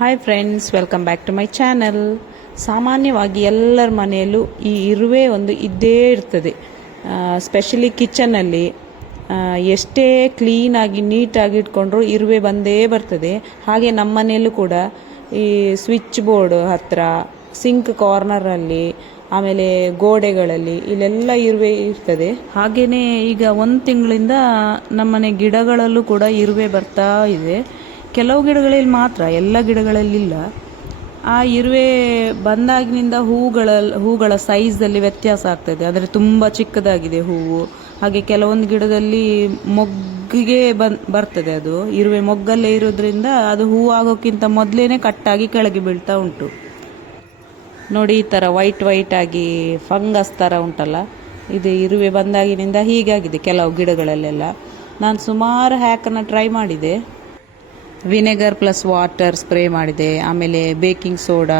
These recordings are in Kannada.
Hi friends, welcome back to my channel. ಸಾಮಾನ್ಯವಾಗಿ ಎಲ್ಲರ ಮನೆಯಲ್ಲೂ ಈ ಇರುವೆ ಒಂದು ಇದ್ದೇ ಇರ್ತದೆ. ಸ್ಪೆಷಲಿ ಕಿಚನಲ್ಲಿ ಎಷ್ಟೇ ಕ್ಲೀನಾಗಿ ನೀಟಾಗಿ ಇಟ್ಕೊಂಡ್ರೂ ಇರುವೆ ಬಂದೇ ಬರ್ತದೆ. ಹಾಗೆ ನಮ್ಮ ಮನೆಯಲ್ಲೂ ಕೂಡ ಈ ಸ್ವಿಚ್ ಬೋರ್ಡ್ ಹತ್ರ, ಸಿಂಕ್ ಕಾರ್ನರಲ್ಲಿ, ಆಮೇಲೆ ಗೋಡೆಗಳಲ್ಲಿ ಇಲ್ಲೆಲ್ಲ ಇರುವೆ ಇರ್ತದೆ. ಹಾಗೆಯೇ ಈಗ ಒಂದು ತಿಂಗಳಿಂದ ನಮ್ಮನೆ ಗಿಡಗಳಲ್ಲೂ ಕೂಡ ಇರುವೆ ಬರ್ತಾ ಇದೆ. ಕೆಲವು ಗಿಡಗಳಲ್ಲಿ ಮಾತ್ರ, ಎಲ್ಲ ಗಿಡಗಳಲ್ಲಿಲ್ಲ. ಆ ಇರುವೆ ಬಂದಾಗಿನಿಂದ ಹೂಗಳ ಸೈಜಲ್ಲಿ ವ್ಯತ್ಯಾಸ ಆಗ್ತದೆ. ಅಂದರೆ ತುಂಬ ಚಿಕ್ಕದಾಗಿದೆ ಹೂವು. ಹಾಗೆ ಕೆಲವೊಂದು ಗಿಡದಲ್ಲಿ ಮೊಗ್ಗಿಗೆ ಬರ್ತದೆ. ಅದು ಇರುವೆ ಮೊಗ್ಗಲ್ಲೇ ಇರೋದ್ರಿಂದ ಅದು ಹೂವು ಆಗೋಕ್ಕಿಂತ ಮೊದಲೇನೆ ಕಟ್ಟಾಗಿ ಕೆಳಗೆ ಬೀಳ್ತಾ ಉಂಟು. ನೋಡಿ, ಈ ಥರ ವೈಟ್ ಆಗಿ ಫಂಗಸ್ ಥರ ಉಂಟಲ್ಲ, ಇದು ಇರುವೆ ಬಂದಾಗಿನಿಂದ ಹೀಗಾಗಿದೆ ಕೆಲವು ಗಿಡಗಳಲ್ಲೆಲ್ಲ. ನಾನು ಸುಮಾರು ಹ್ಯಾಕನ್ನು ಟ್ರೈ ಮಾಡಿದೆ. ವಿನೆಗರ್ ಪ್ಲಸ್ ವಾಟರ್ ಸ್ಪ್ರೇ ಮಾಡಿದೆ, ಆಮೇಲೆ ಬೇಕಿಂಗ್ ಸೋಡಾ,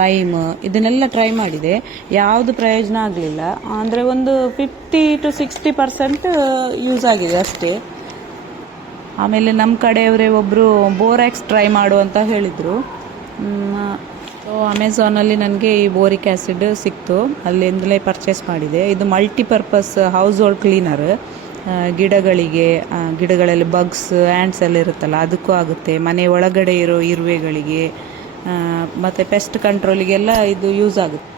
ಲೈಮ್ ಇದನ್ನೆಲ್ಲ ಟ್ರೈ ಮಾಡಿದೆ. ಯಾವುದು ಪ್ರಯೋಜನ ಆಗಲಿಲ್ಲ. ಅಂದರೆ ಒಂದು 50 to 60% ಯೂಸ್ ಆಗಿದೆ ಅಷ್ಟೇ. ಆಮೇಲೆ ನಮ್ಮ ಕಡೆಯವರೇ ಒಬ್ಬರು ಬೋರಾಕ್ಸ್ ಟ್ರೈ ಮಾಡು ಅಂತ ಹೇಳಿದರು. ಸೊ ಅಮೆಝಾನಲ್ಲಿ ನನಗೆ ಈ ಬೋರಿಕ್ ಆ್ಯಸಿಡ್ ಸಿಕ್ತು, ಅಲ್ಲಿಂದಲೇ ಪರ್ಚೇಸ್ ಮಾಡಿದೆ. ಇದು ಮಲ್ಟಿಪರ್ಪಸ್ ಹೌಸ್ ಹೋಲ್ಡ್ ಕ್ಲೀನರ್. ಗಿಡಗಳಲ್ಲಿ ಬಗ್ಸ್, ಆ್ಯಂಟ್ಸ್ ಎಲ್ಲ ಇರುತ್ತಲ್ಲ, ಅದಕ್ಕೂ ಆಗುತ್ತೆ. ಮನೆ ಒಳಗಡೆ ಇರೋ ಇರುವೆಗಳಿಗೆ ಮತ್ತು ಪೆಸ್ಟ್ ಕಂಟ್ರೋಲಿಗೆಲ್ಲ ಇದು ಯೂಸ್ ಆಗುತ್ತೆ.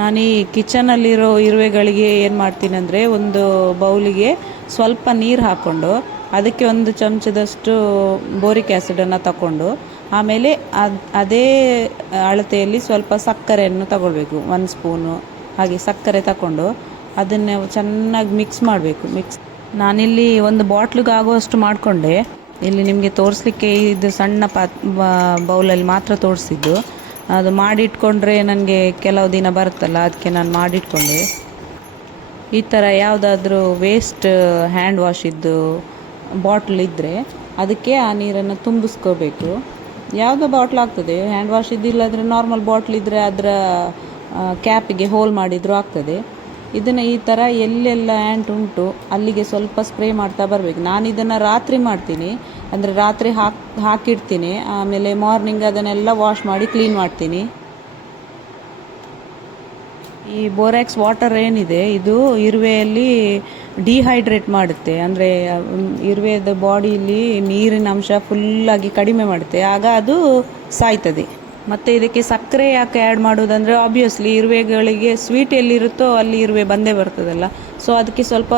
ನಾನು ಈ ಕಿಚನಲ್ಲಿರೋ ಇರುವೆಗಳಿಗೆ ಏನು ಮಾಡ್ತೀನಿ ಅಂದರೆ, ಒಂದು ಬೌಲಿಗೆ ಸ್ವಲ್ಪ ನೀರು ಹಾಕ್ಕೊಂಡು ಅದಕ್ಕೆ ಒಂದು ಚಮಚದಷ್ಟು ಬೋರಿಕ್ ಆ್ಯಸಿಡನ್ನು ತಗೊಂಡು, ಆಮೇಲೆ ಅದೇ ಅಳತೆಯಲ್ಲಿ ಸ್ವಲ್ಪ ಸಕ್ಕರೆಯನ್ನು ತಗೊಳ್ಬೇಕು. 1 ಸ್ಪೂನು ಹಾಗೆ ಸಕ್ಕರೆ ತಗೊಂಡು ಅದನ್ನು ಚೆನ್ನಾಗಿ ಮಿಕ್ಸ್ ಮಾಡಬೇಕು. ನಾನಿಲ್ಲಿ ಒಂದು ಬಾಟ್ಲಿಗೆ ಆಗುವಷ್ಟು ಮಾಡಿಕೊಂಡೆ. ಇಲ್ಲಿ ನಿಮಗೆ ತೋರಿಸ್ಲಿಕ್ಕೆ ಇದು ಸಣ್ಣ ಬೌಲಲ್ಲಿ ಮಾತ್ರ ತೋರಿಸಿದ್ದು. ಅದು ಮಾಡಿಟ್ಕೊಂಡ್ರೆ ನನಗೆ ಕೆಲವು ದಿನ ಬರುತ್ತಲ್ಲ, ಅದಕ್ಕೆ ನಾನು ಮಾಡಿಟ್ಕೊಂಡೆ. ಈ ಥರ ಯಾವುದಾದ್ರೂ ವೇಸ್ಟ್ ಹ್ಯಾಂಡ್ ವಾಶ್ ಇದ್ದು ಬಾಟ್ಲ್ ಇದ್ದರೆ ಅದಕ್ಕೆ ಆ ನೀರನ್ನು ತುಂಬಿಸ್ಕೋಬೇಕು. ಯಾವುದೋ ಬಾಟ್ಲ್ ಆಗ್ತದೆ, ಹ್ಯಾಂಡ್ ವಾಶ್ ಇದ್ದಿಲ್ಲಾದರೆ ನಾರ್ಮಲ್ ಬಾಟ್ಲ್ ಇದ್ದರೆ ಅದರ ಕ್ಯಾಪಿಗೆ ಹೋಲ್ ಮಾಡಿದರೂ ಆಗ್ತದೆ. ಇದನ್ನು ಈ ಥರ ಎಲ್ಲೆಲ್ಲ ಆ್ಯಂಟ್ ಉಂಟು ಅಲ್ಲಿಗೆ ಸ್ವಲ್ಪ ಸ್ಪ್ರೇ ಮಾಡ್ತಾ ಬರಬೇಕು. ನಾನು ಇದನ್ನು ರಾತ್ರಿ ಮಾಡ್ತೀನಿ, ಅಂದರೆ ರಾತ್ರಿ ಹಾಕಿಡ್ತೀನಿ. ಆಮೇಲೆ ಮಾರ್ನಿಂಗ್ ಅದನ್ನೆಲ್ಲ ವಾಶ್ ಮಾಡಿ ಕ್ಲೀನ್ ಮಾಡ್ತೀನಿ. ಈ ಬೋರಾಕ್ಸ್ ವಾಟರ್ ಏನಿದೆ, ಇದು ಇರುವೆಯಲ್ಲಿ ಡಿಹೈಡ್ರೇಟ್ ಮಾಡುತ್ತೆ. ಅಂದರೆ ಇರುವೆದ ಬಾಡಿಯಲ್ಲಿ ನೀರಿನ ಅಂಶ ಫುಲ್ಲಾಗಿ ಕಡಿಮೆ ಮಾಡುತ್ತೆ, ಆಗ ಅದು ಸಾಯ್ತದೆ. ಮತ್ತು ಇದಕ್ಕೆ ಸಕ್ಕರೆ ಯಾಕೆ ಆ್ಯಡ್ ಮಾಡೋದಂದರೆ, ಆಬ್ವಿಯಸ್ಲಿ ಇರುವೆಗಳಿಗೆ ಸ್ವೀಟ್ ಎಲ್ಲಿರುತ್ತೋ ಅಲ್ಲಿ ಇರುವೆ ಬಂದೇ ಬರ್ತದಲ್ಲ. ಸೊ ಅದಕ್ಕೆ ಸ್ವಲ್ಪ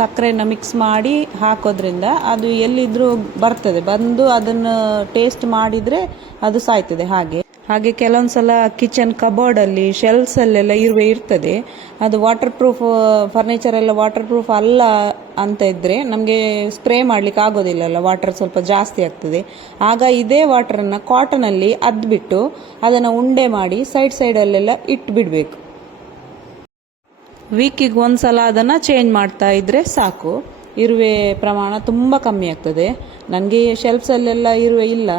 ಸಕ್ಕರೆಯನ್ನು ಮಿಕ್ಸ್ ಮಾಡಿ ಹಾಕೋದ್ರಿಂದ ಅದು ಎಲ್ಲಿದ್ದರೂ ಬಂದು ಅದನ್ನು ಟೇಸ್ಟ್ ಮಾಡಿದರೆ ಅದು ಸಾಯ್ತದೆ. ಹಾಗೆ ಕೆಲವೊಂದು ಸಲ ಕಿಚನ್ ಕಬೋರ್ಡಲ್ಲಿ, ಶೆಲ್ಸಲ್ಲೆಲ್ಲ ಇರುವೆ ಇರ್ತದೆ. ಅದು ವಾಟರ್ ಪ್ರೂಫ್ ಫರ್ನಿಚರ್ ಎಲ್ಲ ವಾಟರ್ ಪ್ರೂಫ್ ಅಲ್ಲ ಅಂತ ಇದ್ದರೆ ನಮಗೆ ಸ್ಪ್ರೇ ಮಾಡಲಿಕ್ಕೆ ಆಗೋದಿಲ್ಲಲ್ಲ, ವಾಟರ್ ಸ್ವಲ್ಪ ಜಾಸ್ತಿ ಆಗ್ತದೆ. ಆಗ ಇದೇ ವಾಟರನ್ನು ಕಾಟನಲ್ಲಿ ಅದ್ಬಿಟ್ಟು ಅದನ್ನು ಉಂಡೆ ಮಾಡಿ ಸೈಡಲ್ಲೆಲ್ಲ ಇಟ್ಬಿಡಬೇಕು. ವೀಕಿಗೆ ಒಂದು ಸಲ ಅದನ್ನು ಚೇಂಜ್ ಮಾಡ್ತಾ ಇದ್ದರೆ ಸಾಕು, ಇರುವೆ ಪ್ರಮಾಣ ತುಂಬ ಕಮ್ಮಿ ಆಗ್ತದೆ. ನನಗೆ ಶೆಲ್ಫ್ಸಲ್ಲೆಲ್ಲ ಇರುವೆ ಇಲ್ಲ,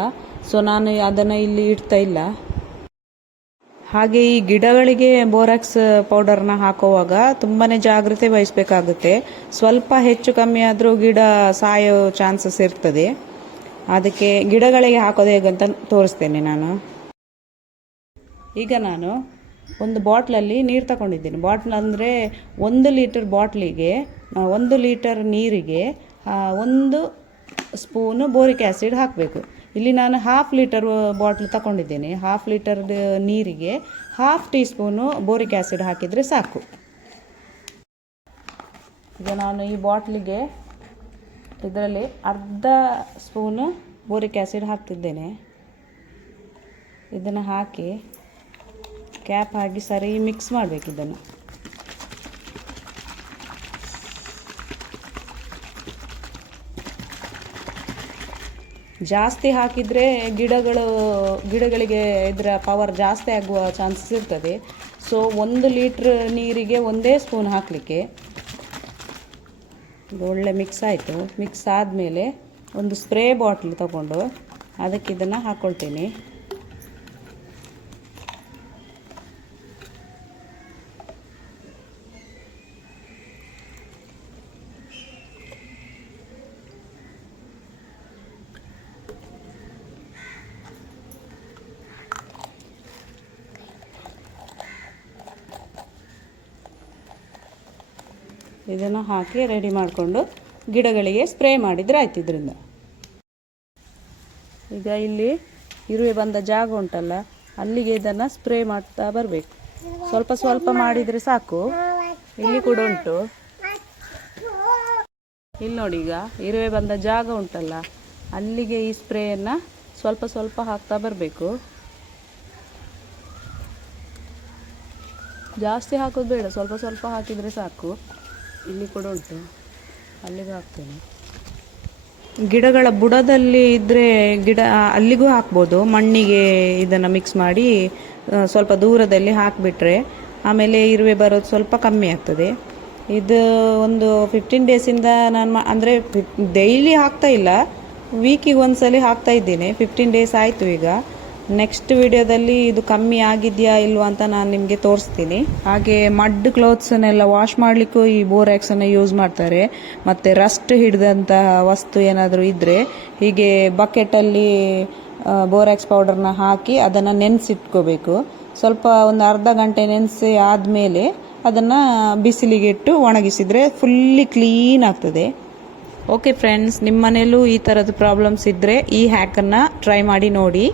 ಸೊ ನಾನು ಅದನ್ನು ಇಲ್ಲಿ ಇಡ್ತಾ ಇಲ್ಲ. ಹಾಗೆ ಈ ಗಿಡಗಳಿಗೆ ಬೋರಾಕ್ಸ್ ಪೌಡರ್ನ ಹಾಕುವಾಗ ತುಂಬಾ ಜಾಗ್ರತೆ ವಹಿಸಬೇಕಾಗುತ್ತೆ. ಸ್ವಲ್ಪ ಹೆಚ್ಚು ಕಮ್ಮಿ ಆದರೂ ಗಿಡ ಸಾಯೋ ಚಾನ್ಸಸ್ ಇರ್ತದೆ. ಅದಕ್ಕೆ ಗಿಡಗಳಿಗೆ ಹಾಕೋದು ಹೇಗಂತ ತೋರಿಸ್ತೇನೆ ನಾನು. ಈಗ ನಾನು ಒಂದು ಬಾಟ್ಲಲ್ಲಿ ನೀರು ತಗೊಂಡಿದ್ದೀನಿ. ಬಾಟ್ಲ್ ಅಂದರೆ 1 ಲೀಟರ್ ಬಾಟ್ಲಿಗೆ 1 ಲೀಟರ್ ನೀರಿಗೆ 1 ಸ್ಪೂನು ಬೋರಿಕ್ ಆ್ಯಸಿಡ್ ಹಾಕಬೇಕು. ಇಲ್ಲಿ ನಾನು 1/2 ಲೀಟರ್ ಬಾಟ್ಲ್ ತಗೊಂಡಿದ್ದೇನೆ. 1/2 ಲೀಟರ್ ನೀರಿಗೆ 1/2 ಟೀ ಸ್ಪೂನು ಬೋರಿಕ್ ಆ್ಯಸಿಡ್ ಹಾಕಿದರೆ ಸಾಕು. ಈಗ ನಾನು ಈ ಬಾಟ್ಲಿಗೆ ಇದರಲ್ಲಿ ಅರ್ಧ ಸ್ಪೂನು ಬೋರಿಕ್ ಆ್ಯಸಿಡ್ ಹಾಕ್ತಿದ್ದೇನೆ. ಇದನ್ನು ಹಾಕಿ ಕ್ಯಾಪ್ ಹಾಕಿ ಸರಿ ಮಿಕ್ಸ್ ಮಾಡಬೇಕು. ಇದನ್ನು ಜಾಸ್ತಿ ಹಾಕಿದರೆ ಗಿಡಗಳಿಗೆ ಇದರ ಪವರ್ ಜಾಸ್ತಿ ಆಗುವ ಚಾನ್ಸಸ್ ಇರ್ತದೆ. ಸೊ 1 ಲೀಟ್ರ್ ನೀರಿಗೆ 1 ಸ್ಪೂನ್ ಹಾಕಲಿಕ್ಕೆ. ಒಳ್ಳೆ ಮಿಕ್ಸ್ ಆಯಿತು. ಮಿಕ್ಸ್ ಆದಮೇಲೆ ಒಂದು ಸ್ಪ್ರೇ ಬಾಟ್ಲ್ ತಗೊಂಡು ಅದಕ್ಕೆ ಇದನ್ನು ಹಾಕ್ಕೊಳ್ತೀನಿ. ಇದನ್ನು ಹಾಕಿ ರೆಡಿ ಮಾಡಿಕೊಂಡು ಗಿಡಗಳಿಗೆ ಸ್ಪ್ರೇ ಮಾಡಿದರೆ ಆಯ್ತು ಇದರಿಂದ. ಈಗ ಇಲ್ಲಿ ಇರುವೆ ಬಂದ ಜಾಗ ಉಂಟಲ್ಲ, ಅಲ್ಲಿಗೆ ಇದನ್ನು ಸ್ಪ್ರೇ ಮಾಡ್ತಾ ಬರಬೇಕು. ಸ್ವಲ್ಪ ಸ್ವಲ್ಪ ಮಾಡಿದರೆ ಸಾಕು. ಇಲ್ಲಿ ಕೂಡ ಉಂಟು, ಇಲ್ಲಿ ನೋಡಿ. ಈಗ ಇರುವೆ ಬಂದ ಜಾಗ ಉಂಟಲ್ಲ, ಅಲ್ಲಿಗೆ ಈ ಸ್ಪ್ರೇಯನ್ನು ಸ್ವಲ್ಪ ಸ್ವಲ್ಪ ಹಾಕ್ತಾ ಬರಬೇಕು. ಜಾಸ್ತಿ ಹಾಕೋದು ಬೇಡ, ಸ್ವಲ್ಪ ಸ್ವಲ್ಪ ಹಾಕಿದರೆ ಸಾಕು. ಇಲ್ಲಿ ಕೂಡ ಉಂಟು, ಅಲ್ಲಿಗೂ ಹಾಕ್ತೇನೆ. ಗಿಡಗಳ ಬುಡದಲ್ಲಿ ಇದ್ದರೆ ಗಿಡ ಅಲ್ಲಿಗೂ ಹಾಕ್ಬೋದು. ಮಣ್ಣಿಗೆ ಇದನ್ನು ಮಿಕ್ಸ್ ಮಾಡಿ ಸ್ವಲ್ಪ ದೂರದಲ್ಲಿ ಹಾಕಿಬಿಟ್ರೆ ಆಮೇಲೆ ಇರುವೆ ಬರೋದು ಸ್ವಲ್ಪ ಕಮ್ಮಿ ಆಗ್ತದೆ. ಇದು ಒಂದು 15 ಡೇಸಿಂದ ನಾನು ಅಂದರೆ ಡೈಲಿ ಹಾಕ್ತಾ ಇಲ್ಲ, ವೀಕಿಗೆ ಒಂದ್ಸಲಿ ಹಾಕ್ತಾ ಇದ್ದೇನೆ. 15 ಡೇಸ್ ಆಯಿತು. ಈಗ ನೆಕ್ಸ್ಟ್ ವಿಡಿಯೋದಲ್ಲಿ ಇದು ಕಮ್ಮಿ ಆಗಿದೆಯಾ ಇಲ್ವಾ ಅಂತ ನಾನು ನಿಮಗೆ ತೋರಿಸ್ತೀನಿ. ಹಾಗೆ ಮಡ್ ಕ್ಲೋತ್ಸನ್ನೆಲ್ಲ ವಾಶ್ ಮಾಡಲಿಕ್ಕೂ ಈ ಬೋರ್ಯಾಕ್ಸನ್ನು ಯೂಸ್ ಮಾಡ್ತಾರೆ. ಮತ್ತು ರಸ್ಟ್ ಹಿಡಿದಂತಹ ವಸ್ತು ಏನಾದರೂ ಇದ್ದರೆ ಹೀಗೆ ಬಕೆಟಲ್ಲಿ ಬೋರ್ಯಾಕ್ಸ್ ಪೌಡರ್ನ ಹಾಕಿ ಅದನ್ನು ನೆನೆಸಿಟ್ಕೋಬೇಕು. ಸ್ವಲ್ಪ ಒಂದು ಅರ್ಧ ಗಂಟೆ ನೆನೆಸಿ ಆದಮೇಲೆ ಅದನ್ನು ಬಿಸಿಲಿಗಿಟ್ಟು ಒಣಗಿಸಿದರೆ ಫುಲ್ಲಿ ಕ್ಲೀನ್ ಆಗ್ತದೆ. ಓಕೆ ಫ್ರೆಂಡ್ಸ್, ನಿಮ್ಮ ಮನೆಯಲ್ಲೂ ಈ ಥರದ ಪ್ರಾಬ್ಲಮ್ಸ್ ಇದ್ದರೆ ಈ ಹ್ಯಾಕನ್ನು ಟ್ರೈ ಮಾಡಿ ನೋಡಿ.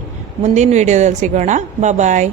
ಮುಂದಿನ ವಿಡಿಯೋದಲ್ಲಿ ಸಿಗೋಣ. ಬಾಯ್.